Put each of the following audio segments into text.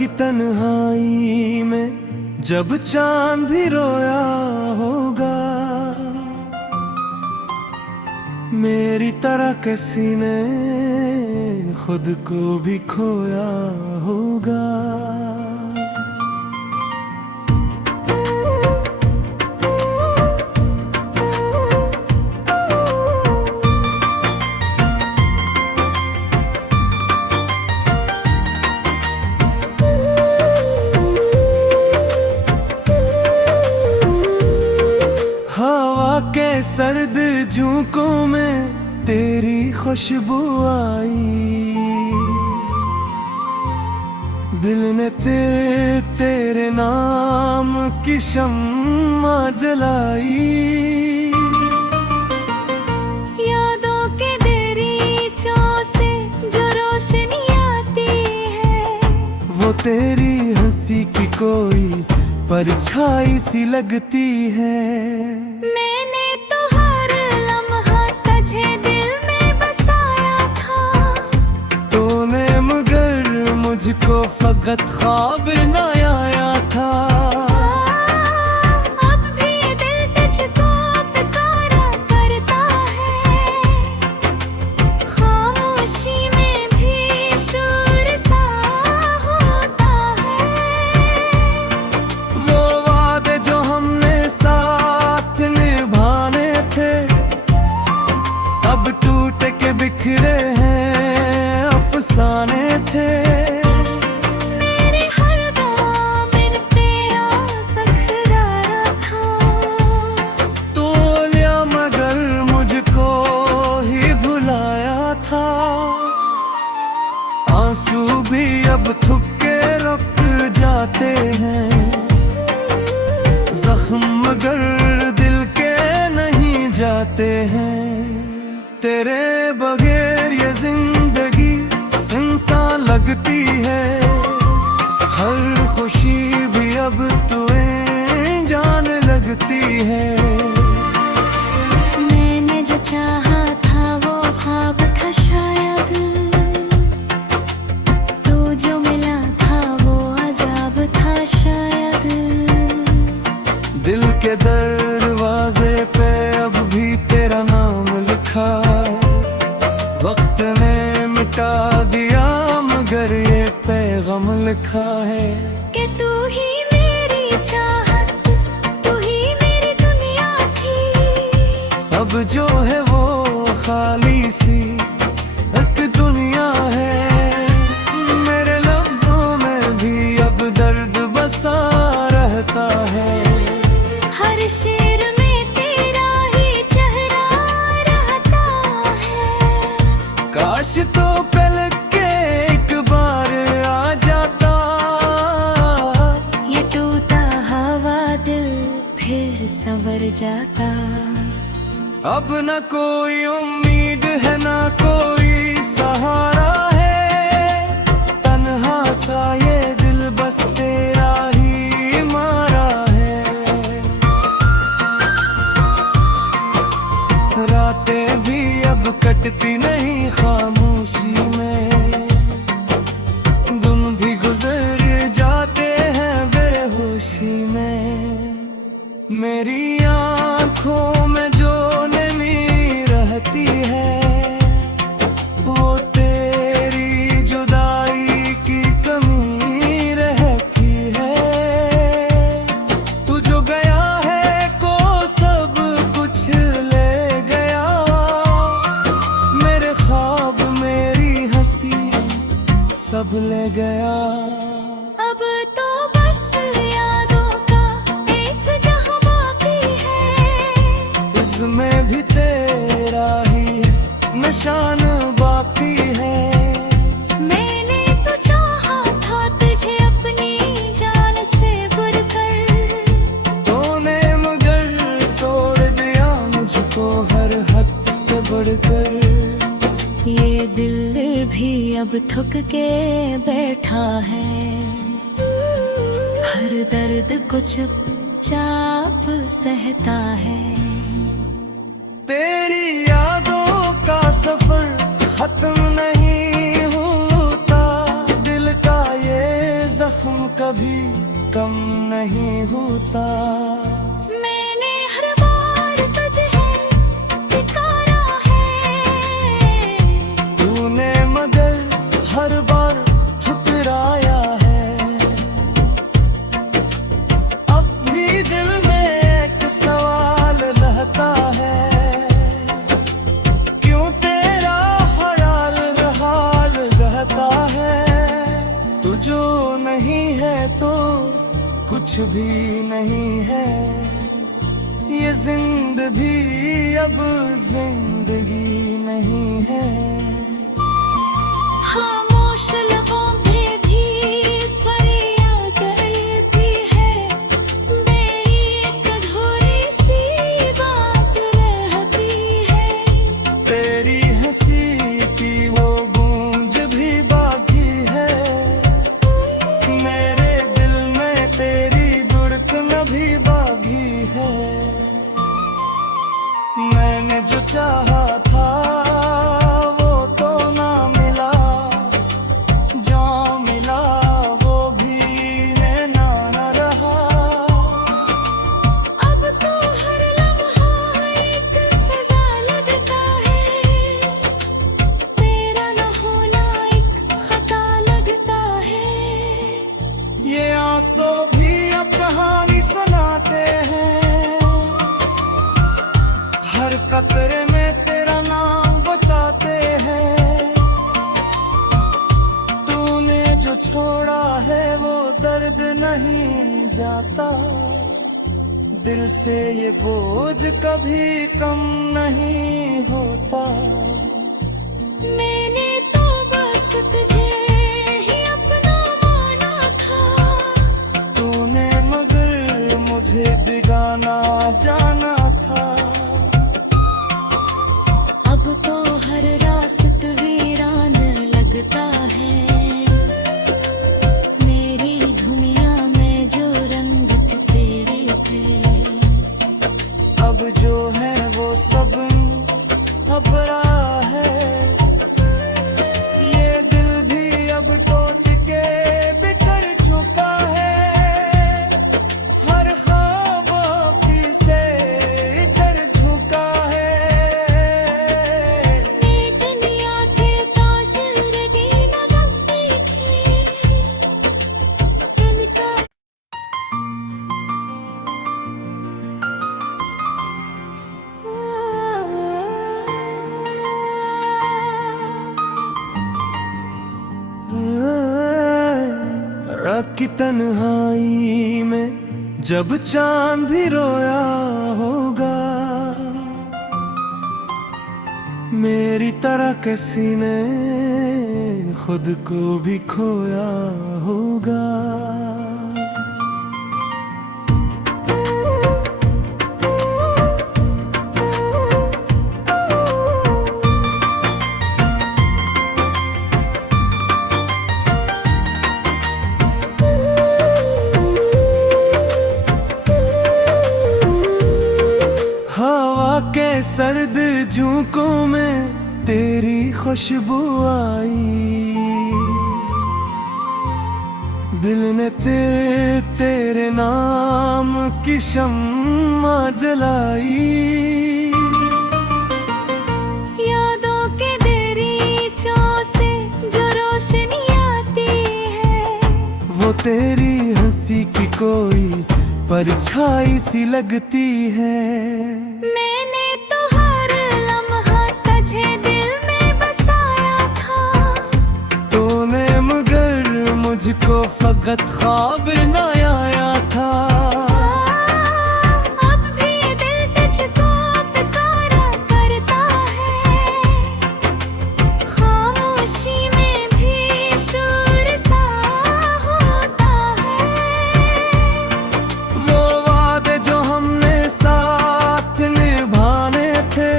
की तन्हाई में जब चांद भी रोया होगा, मेरी तरह किसी ने खुद को भी खोया होगा। हवा के सर्द झोंकों में तेरी खुशबू आई, दिल ने तेरे नाम की शम्मा जलाई। यादों के दरीचों से जो रोशनी आती है, वो तेरी हंसी की कोई परछाई सी लगती है। मैंने तो हर लम्हा तुझे दिल में बसाया था, तूने मगर मुझको फकत ख्वाब न आया था। अब भी दिल तुझको पुकारा करता है, खामोशी में भी शोर सा होता है। वो वादे जो हमने साथ निभाने थे, अब टूट के बिखरे हैं अफसाने थे। मेरे हर दामन पे आसख डाला था, तो लिया मगर मुझको ही भुलाया था। आंसू भी अब थुक के रुक जाते हैं, जख्म मगर दिल के नहीं जाते हैं। तेरे बगैर ये जिंदगी सुनसान लगती है, हर खुशी भी अब तुम्हें जान लगती है। मैंने जो चाहा था वो ख्वाब था शायद, तो जो मिला था वो अजाब था शायद। दिल के दरवाजे पे अब भी तेरा नाम लिखा है, वक्त ने मिटा दिया मगर ये पैगाम लिखा है कि तू ही मेरी चाहत, तू ही मेरी दुनिया थी। अब जो है वो खाली सी एक दुनिया है। मेरे लफ्जों में भी अब दर्द बसा रहता है, हर शेर में तेरा ही चेहरा रहता है। काश तो पलट के एक बार आ जाता, ये टूटा हवा दिल फिर संवर जाता। अब न कोई उम्मीद है ना कोई सहारा है, तन्हा सा ये दिल बस तेरा ही मारा है। रातें भी अब कटती नहीं खामोशी में, दिन भी गुजर जाते हैं बेहोशी में। मेरी आँखों में जो नमी रहती है, वो तेरी जुदाई की कमी रहती है। तू जो गया है को सब कुछ ले गया, मेरे ख्वाब मेरी हंसी सब ले गया। अब तो बस यादों का एक जहां बाकी है, इसमें भी तेरा ही निशान बाकी है। मैंने तो चाहा था तुझे अपनी जान से बढ़कर, तूने मगर तोड़ दिया मुझको हर हद से बढ़कर। ये दिल भी अब थक के बैठा है, हर दर्द को चुपचाप सहता है। तेरी यादों का सफर खत्म नहीं होता, दिल का ये जख्म जख्म कभी कम नहीं होता। मैंने हर बार तुझे पुकारा है, तूने मगर हर बार ठुकराया है। अब भी दिल में एक सवाल रहता है, क्यों तेरा हर हाल रहता है। तू जो नहीं है तो कुछ भी नहीं है, ये जिंदगी अब जिंदगी नहीं है। खामोश लबों में भी फरियाद करती है, मेरी अधूरी सी बात रहती है। तेरी हंसी की वो गूंज भी बाकी है, मेरे दिल में तेरी धड़कन भी बाकी है। मैंने जो चाहा था वो तो ना मिला, जो मिला वो भी ना न रहा। अब तो हर लम्हा एक सजा लगता है, तेरा न होना एक खता लगता है। ये आंसू भी अब कहानी सुनाते हैं, हर कतरे में तेरा नाम बताते हैं। तूने जो छोड़ा है वो दर्द नहीं जाता, दिल से ये बोझ कभी कम नहीं होता। मैंने तो बस तुझे ही अपना माना था, तूने मगर मुझे बिगाना जाना था। अब तो हर रास्त वीरान लगता है, मेरी दुनिया में जो रंग तेरे थे। अब जो है वो सब घबरा है, ये दिल भी अब टूट के बिखर चुका है। हर ख्वाब की से इधर झुका है। दुनिया के तासिर की न गमती थी, इनका रात की तन्हाई में जब चांद भी रोया होगा, मेरी तरह किसी ने खुद को भी खोया होगा। हवा के सर्द झोंकों में तेरी खुशबू आई, दिल ने तेरे नाम की शम्मा जलाई। यादों के दरीचों से जो रोशनी आती है, वो तेरी हंसी की कोई परछाई सी लगती है। मैंने तो हर लम्हा तुझे दिल में बसाया था, तूने मगर मुझको फकत ख्वाब न आया था। अब भी दिल तुझको पुकारा करता है, खामोशी में भी शोर सा होता है। वो वादे जो हमने साथ निभाने थे,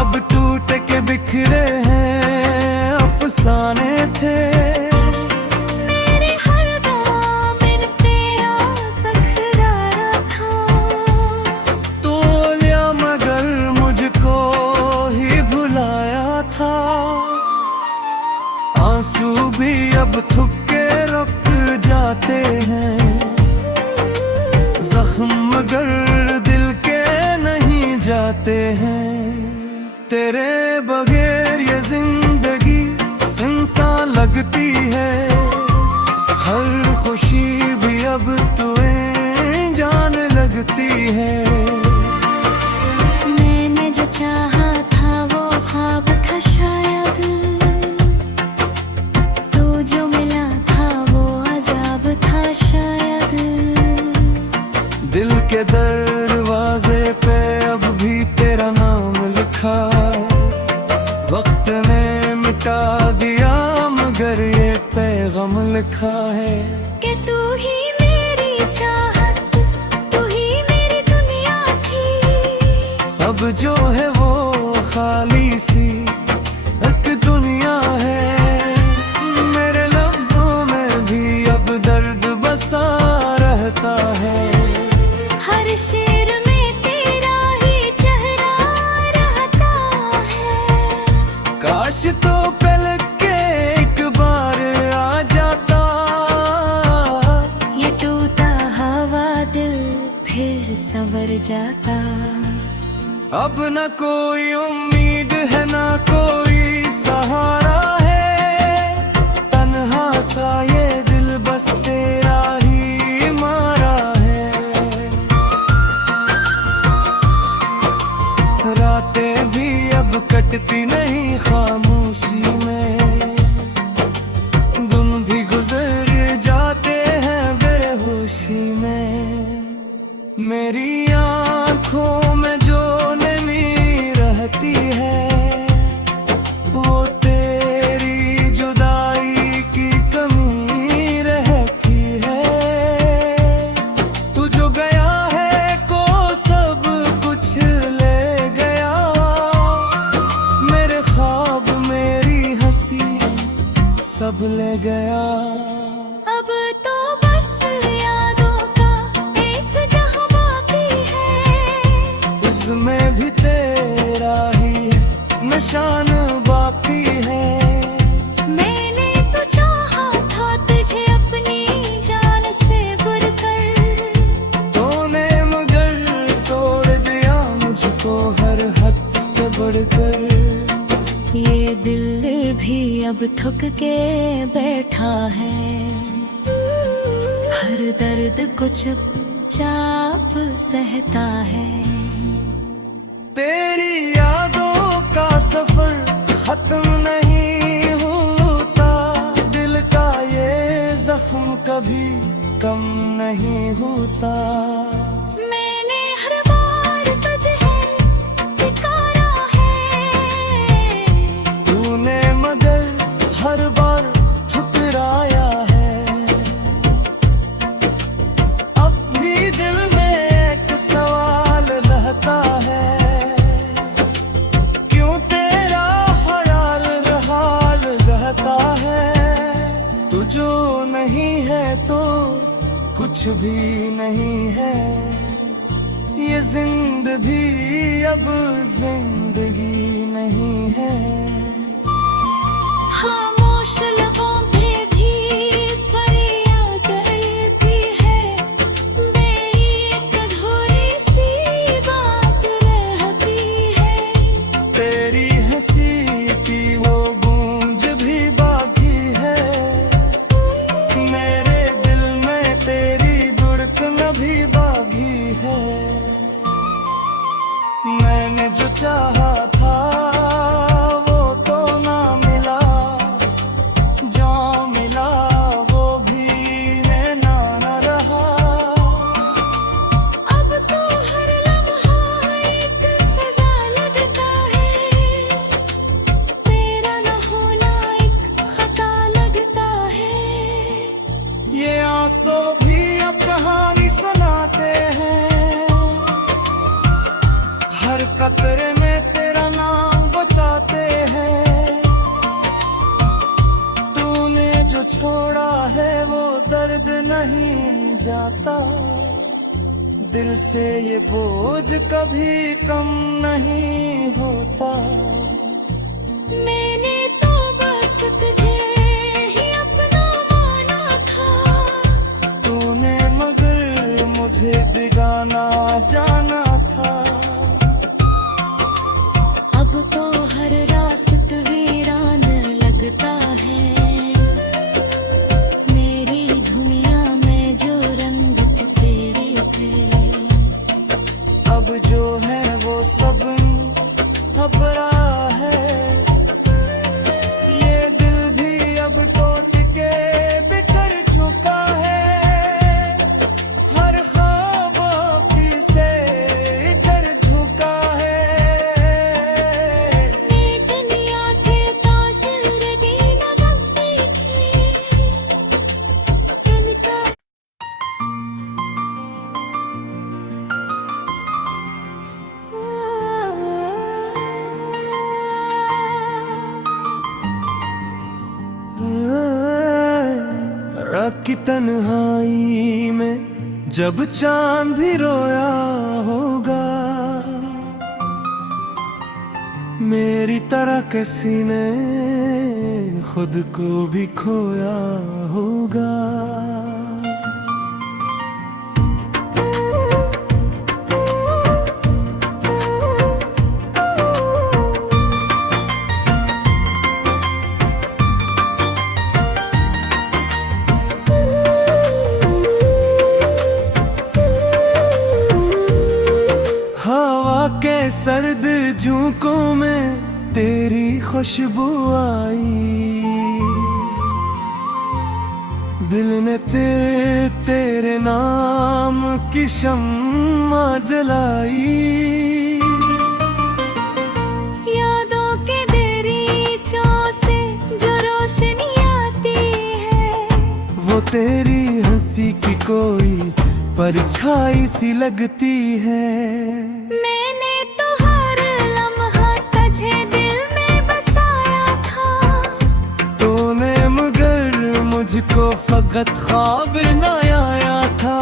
अब टूट के बिखरे हैं अफसाने थे। मेरे हर दामन तेरा सखरारा था, तो लिया मगर मुझको ही भुलाया था। आंसू भी अब थुक के रुक जाते हैं जख्म मगर दिल के नहीं जाते हैं। तेरे बगैर ये जिंदगी सुनसान लगती है, हर खुशी भी अब तुम्हें जान लगती है। मैंने जो चाहा था वो ख्वाब था शायद, तू जो मिला था वो अजाब था शायद। दिल के दरवाजे पे अब भी तेरा नाम लिखा, वक्त ने मिटा दिया मगर ये पैगाम लिखा है कि तू ही मेरी चाहत, तू ही मेरी दुनिया थी। अब जो है वो खाली सी एक दुनिया है। मेरे लफ्जों में भी अब दर्द बसा रहता है, हर शेर में तेरा ही चेहरा रहता है। काश तो पलट के एक बार आ जाता, ये टूटा हवा दिल फिर संवर जाता। अब न कोई उम्मीद है ना कोई सहारा है, तन्हा सा ये दिल बस तेरा ही मारा है। रातें भी अब कटती नहीं खामोशी में, दिन भी गुजर जाते हैं बेहोशी में। मेरी आँखों में जो नमी रहती है वो तेरी जुदाई की कमी रहती है। तू जो गया है को सब कुछ ले गया, मेरे ख्वाब मेरी हंसी सब ले गया। अब तो बस यादों का एक जहां बाकी है, इसमें भी तेरा ही निशान बाकी है। मैंने तो चाहा था तुझे अपनी जान से बढ़कर, तूने मगर तोड़ दिया मुझको हर हद से बढ़कर। ये दिल भी अब थक के बैठा है, हर दर्द को चुपचाप सहता है। तेरी यादों का सफर खत्म नहीं होता, दिल का ये जख्म कभी कम नहीं होता। मैंने हर बार तुझे पुकारा है, तूने मगर हर बार ठुकराया है। अब भी दिल में एक सवाल रहता है, क्यों तेरा ख्याल हाल रहता है। तू जो नहीं है तो कुछ भी नहीं है, ये जिंदगी अब जिंदगी नहीं है। खामोश लबों पे भी फरियाद रहती है, बेइक अधूरी सी बात रहती है। तेरी हंसी की वो गूंज भी बाकी है, मेरे दिल में तेरी धड़कन भी बाकी है। मैंने जो चाहा था वो तो ना मिला, जो मिला वो भी ना न रहा। अब तो हर लम्हा एक सजा लगता है, तेरा न होना एक खता लगता है। ये आंसू भी अब कहानी सुनाते हैं, हर कतरे में तेरा नाम बताते हैं। तूने जो छोड़ा है वो दर्द नहीं जाता, दिल से ये बोझ कभी कम नहीं होता। मैंने तो बस तुझे ही अपना माना था, तुझे बेगाना जाना था। अब तो हर रास्त वीरान लगता है, मेरी दुनिया में जो रंग तेरे थे, अब जो है वो सब घबरा है। ये दिल भी अब टूट के बिखर चुका है, हर ख्वाब से कर झुका है। जनिया के तासिर दीना गमती थी, इनका रात की तन्हाई में जब चांद भी रोया होगा, मेरी तरह किसी ने खुद को भी खोया होगा। हवा के सर्द झोंकों में तेरी खुशबू आई, दिल ने तेरे नाम की शम्मा जलाई। यादों के दरीचों से जो रोशनी आती है, वो तेरी हंसी की कोई परछाई सी लगती है। मैंने तो हर लम्हा तुझे दिल में बसाया था, तूने मगर मुझको फकत ख्वाब न आया था।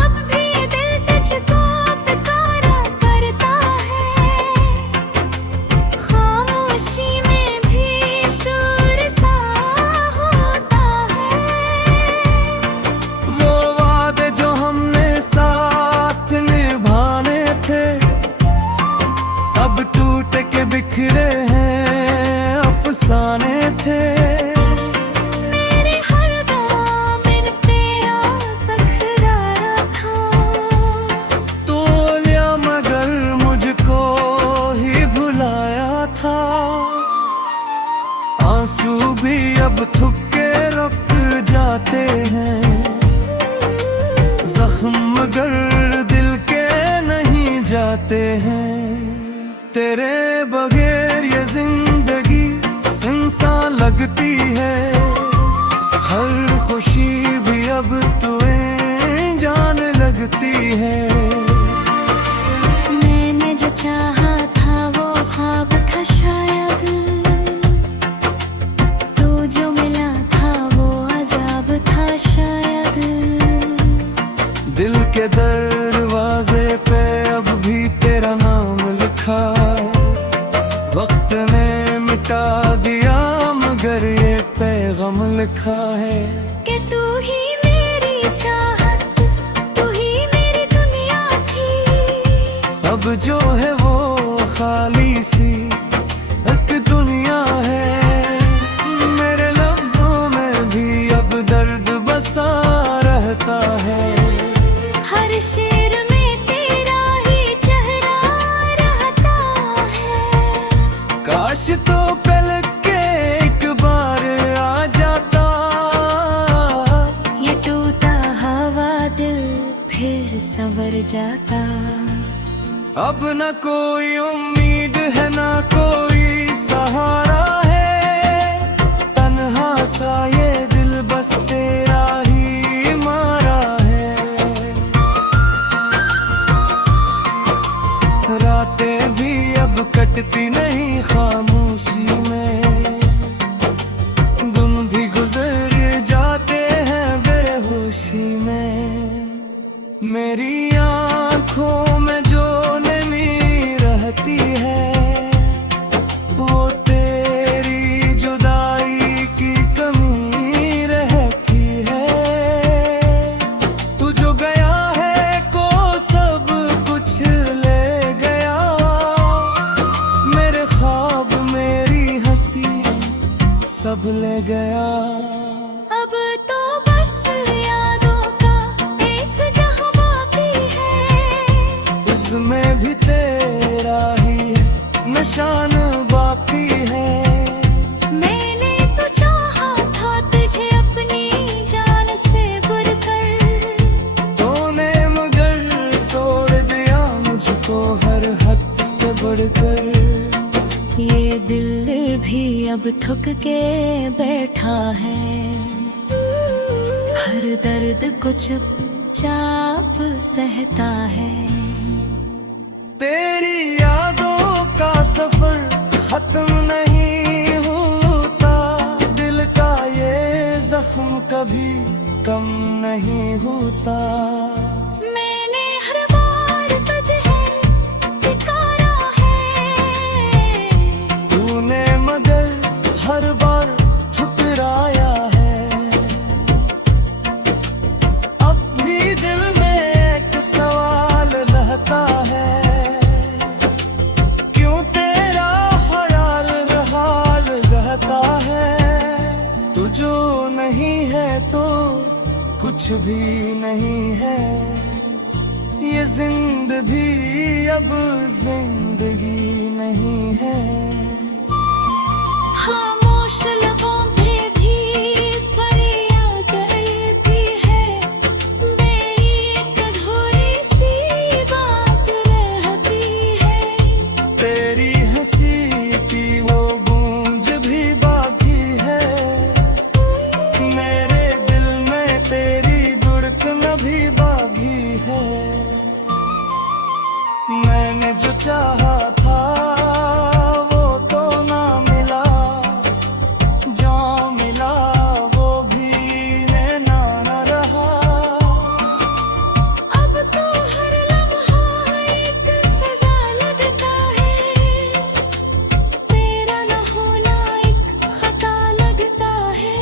अब भी दिल तुझको पुकारा करता है, खामोशी में भी शोर सा होता है। वो वादे जो हमने साथ निभाने थे, अब टूट के बिखरे हैं अफसाने थे। मेरे हर दामन तेरा सखरारा था, तो लिया मगर मुझको ही भुलाया था। आंसू भी अब थुके रुक जाते हैं, जख्म मगर दिल के नहीं जाते हैं। तेरे बगैर ये जिंदगी सुनसान लगती है, हर खुशी भी अब तुम्हें जान लगती है। मैंने जो चाहा था वो ख्वाब था शायद, तू जो मिला था वो अजाब था शायद। दिल के दरवाजे पे अब भी तेरा नाम लिखा है, वक्त ने मिटा दिया मगर ये पैगाम लिखा है। कि तू ही मेरी चाहत, तू ही मेरी दुनिया थी, अब जो है वो खाली सी एक दुनिया है। मेरे लफ्जों में भी अब दर्द बसा रहता है, हर शेर में तेरा ही चेहरा रहता है। काश तो पलट के एक बार आ जाता, ये टूटा हवा दिल फिर संवर जाता। अब न कोई उम्मीद है ना कोई सहारा है, तन्हा सा ये दिल बस तेरा ही मारा है। रातें भी अब कटती नहीं खामोशी में, दिन भी गुजर जाते हैं बेहोशी में। मेरी आँखों में जो नमी रहती है, वो तेरे अब थक के बैठा है, हर दर्द को चुपचाप सहता है। तेरी यादों का सफर खत्म नहीं होता, दिल का ये जख्म कभी कम नहीं होता। मैंने हर बार तुझे पुकारा है, तूने मगर हर बार ठुकराया है। अब भी दिल में एक सवाल रहता है, क्यों तेरा ख्याल हाल रहता है। तू जो नहीं है तो कुछ भी नहीं है, ये जिंदगी अब जिंदगी नहीं है। खामोश लबों पे भी फरियाद करती है, बेइक अधूरी सी बात रहती है। तेरी हंसी की वो गूंज भी बाकी है, मेरे दिल में तेरी धड़कन भी बाकी है। मैंने जो चाहा था वो तो ना मिला, जो मिला वो भी रहना न रहा। अब तो हर लम्हा एक सजा लगता है, तेरा न होना एक खता लगता है।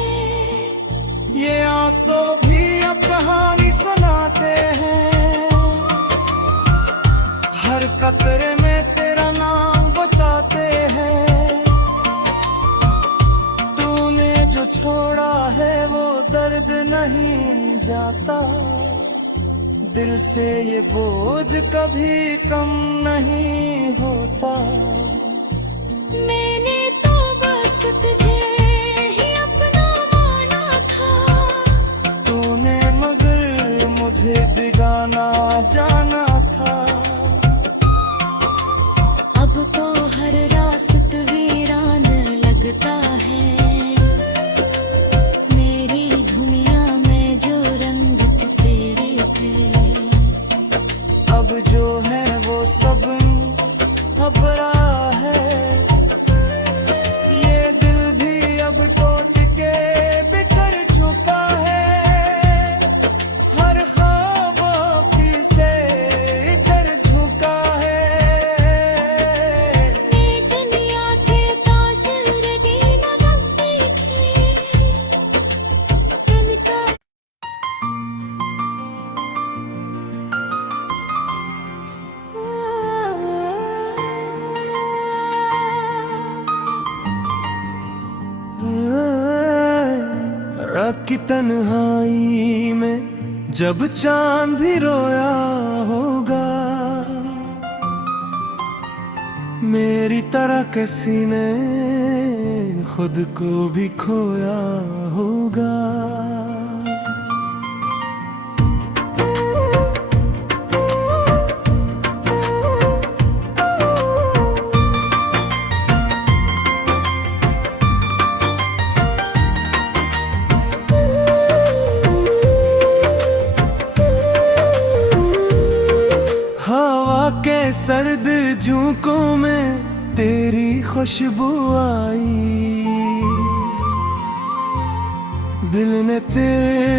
ये आंसू भी अब कहानी सुनाते हैं, हर कतरे में तेरा नाम बताते हैं। तूने जो छोड़ा है वो दर्द नहीं जाता, दिल से ये बोझ कभी कम नहीं होता। मैंने तो बस तुझे ही अपना माना था, तूने मगर मुझे बिगाना जाना था। अब तो हर रास्त वीरान लगता है, मेरी दुनिया में जो रंग तेरे थे। अब जो है वो सब घबरा है, ये दिल भी अब टूट के बिखर चुका है। हर ख्वाबों की से इधर झुका है। जनिया के तासिर दीना गमती थी, इनका रात की तन्हाई में जब चांद भी रोया होगा, मेरी तरह किसी ने खुद को भी खोया होगा। हवा के सर्द झोंकों में तेरी खुशबू आई, दिल ने तेरे